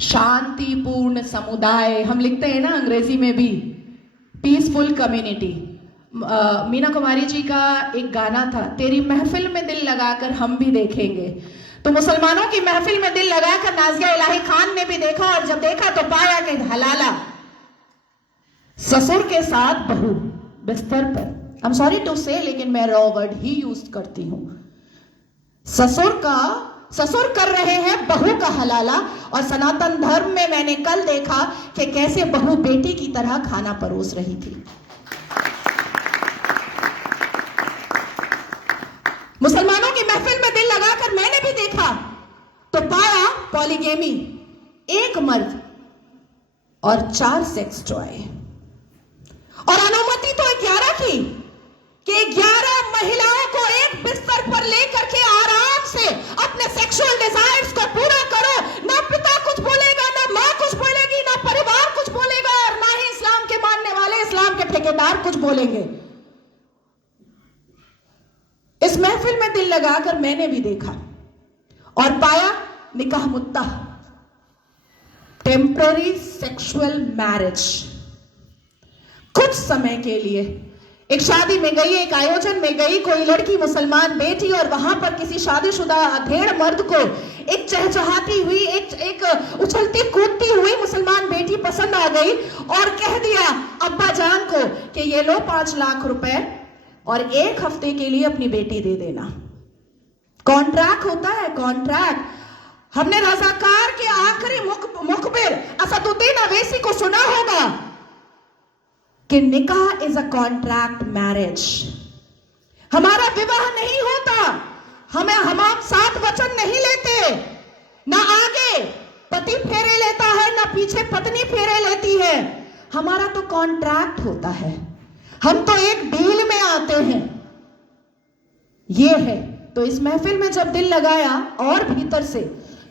शांतिपूर्ण समुदाय हम लिखते हैं ना अंग्रेजी में भी, पीसफुल कम्युनिटी। मीना कुमारी जी का एक गाना था, तेरी महफिल में दिल लगाकर हम भी देखेंगे। तो मुसलमानों की महफिल में दिल लगाकर नाज़िया इलाही खान ने भी देखा, और जब देखा तो पाया कि हलाला ससुर के साथ बहू बिस्तर पर, आई एम सॉरी टू से, लेकिन मैं रॉ वर्ड ही यूज करती हूं। ससुर कर रहे हैं बहू का हलाला। और सनातन धर्म में मैंने कल देखा कि कैसे बहू बेटी की तरह खाना परोस रही थी। मुसलमानों की महफिल में दिल लगाकर मैंने भी देखा तो पाया पॉलीगेमी, एक मर्द और 4 सेक्स टॉय। और अनुमति तो 11 की, कि 11 महिलाओं को एक बिस्तर पर लेकर के आराम से अपने सेक्सुअल डिजायर्स को पूरा करो। ना पिता कुछ बोलेगा, ना मां कुछ बोलेगी, ना परिवार कुछ बोलेगा, और ना ही इस्लाम के मानने वाले, इस्लाम के ठेकेदार कुछ बोलेंगे। इस महफिल में दिल लगाकर मैंने भी देखा और पाया निकाह मुत्ता, टेम्पररी सेक्सुअल मैरिज। कुछ समय के लिए एक शादी में गई, एक आयोजन में गई, कोई लड़की मुसलमान बेटी, और वहां पर किसी शादीशुदा अधेड़ मर्द को एक चहचहाती हुई, एक उछलती कूदती हुई मुसलमान बेटी पसंद आ गई, और कह दिया अब्बा जान को कि ये लो 5 लाख रुपए और 1 हफ्ते के लिए अपनी बेटी दे देना। कॉन्ट्रैक्ट होता है, कॉन्ट्रैक्ट। हमने रजाकार के आखिरी मुखबिर असदुद्दीन अवैसी को सुना होगा कि निकाह इज अ कॉन्ट्रैक्ट मैरिज। हमारा विवाह नहीं होता, हम 7 वचन नहीं लेते, ना आगे पति फेरे लेता है, ना पीछे पत्नी फेरे लेती है। हमारा तो कॉन्ट्रैक्ट होता है, हम तो एक डील में आते हैं। ये है। तो इस महफिल में जब दिल लगाया और भीतर से,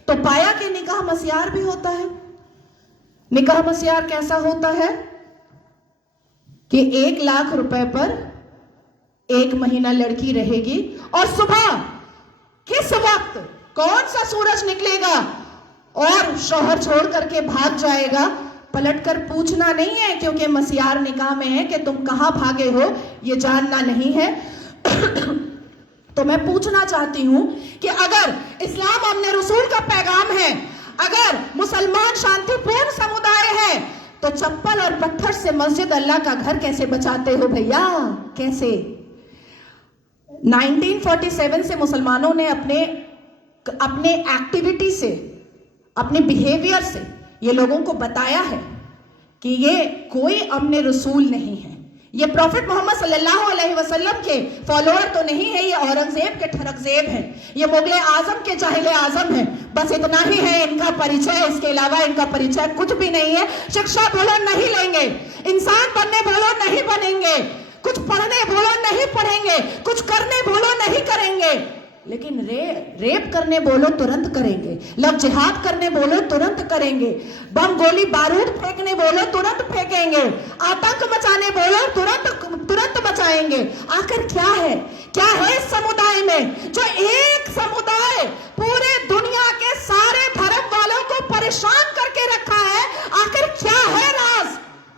तो पाया कि निकाह मस्यार भी होता है। निकाह मस्यार कैसा होता है कि 1 लाख रुपए पर 1 महीना लड़की रहेगी, और सुबह किस वक्त कौन सा सूरज निकलेगा और शौहर छोड़ करके भाग जाएगा, पलटकर पूछना नहीं है, क्योंकि मस्यार निकाह में है कि तुम कहां भागे हो ये जानना नहीं है। तो मैं पूछना चाहती हूं कि अगर इस्लाम हमने रसूल का पैगाम है, अगर मुसलमान शांतिपूर्ण समुदाय है, तो चप्पल और पत्थर से मस्जिद अल्लाह का घर कैसे बचाते हो भैया? कैसे? 1947 से मुसलमानों ने अपने एक्टिविटी से, अपने बिहेवियर से ये लोगों को बताया है कि ये कोई अमने रसूल नहीं है, ये प्रॉफिट मोहम्मद सल्लल्लाहु अलैहि वसल्लम के फॉलोअर तो नहीं है, ये औरंगजेब के ठरकजेब हैं, ये मुगले आजम के जाहिले आजम हैं। बस इतना ही है इनका परिचय, इसके अलावा इनका परिचय कुछ भी नहीं है। शिक्षा बोलो नहीं लेंगे, इंसान बनने बोलो नहीं बनेंगे, कुछ पढ़ने बोलो नहीं पढ़ेंगे, कुछ करने बोलो नहीं करेंगे, लेकिन रेप करने बोलो तुरंत करेंगे, लव जिहाद करने बोलो तुरंत करेंगे, बम गोली बारूद फेंकने बोलो तुरंत फेंकेंगे, आतंक मचाने बोलो तुरंत मचाएंगे। आखिर क्या है इस समुदाय में, जो एक समुदाय पूरे दुनिया के सारे धर्म वालों को परेशान करके रखा है? आखिर क्या है राज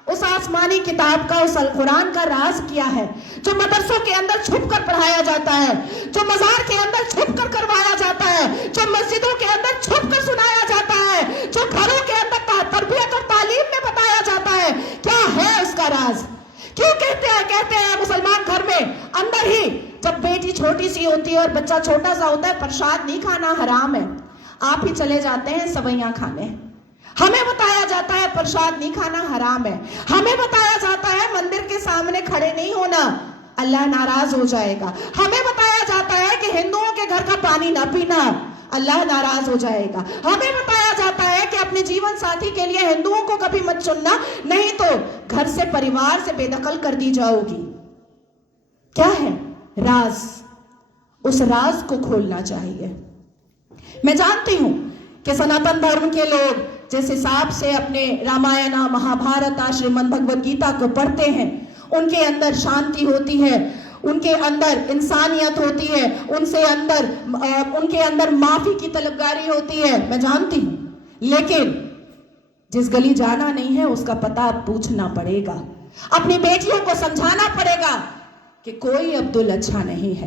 उस आसमानी किताब का, उस अल कुरान का राज क्या है, जो मदरसों के अंदर छुप कर पढ़ाया जाता है, जो मजार के अंदर छुप कर करवाया जाता है, जो मस्जिदों के अंदर छुप कर सुनाया जाता है, जो घरों के अंदर तरबियत और तालीम में बताया जाता है? क्या है उसका राज? क्यों कहते हैं मुसलमान घर में अंदर ही, जब बेटी छोटी सी होती है और बच्चा छोटा सा होता है, प्रसाद नहीं खाना हराम है, आप ही चले जाते हैं सवैयां खाने। हमें बताया जाता है प्रसाद नहीं खाना हराम है, हमें बताया जाता है मंदिर के सामने खड़े नहीं होना, अल्लाह नाराज हो जाएगा, हमें बताया जाता है कि हिंदुओं के घर का पानी ना पीना, अल्लाह नाराज हो जाएगा, हमें बताया जाता है कि अपने जीवन साथी के लिए हिंदुओं को कभी मत चुनना, नहीं तो घर से, परिवार से बेदखल कर दी जाओगी। क्या है राज? उस राज को खोलना चाहिए। मैं जानती हूं कि सनातन धर्म के लोग जिस हिसाब से अपने रामायण, महाभारत, श्रीमद् भगवद गीता को पढ़ते हैं, उनके अंदर शांति होती है, उनके अंदर इंसानियत होती है, उनके अंदर माफी की तलबगारी होती है, मैं जानती हूं। लेकिन जिस गली जाना नहीं है उसका पता अब पूछना पड़ेगा। अपनी बेटियों को समझाना पड़ेगा कि कोई अब्दुल अच्छा नहीं है।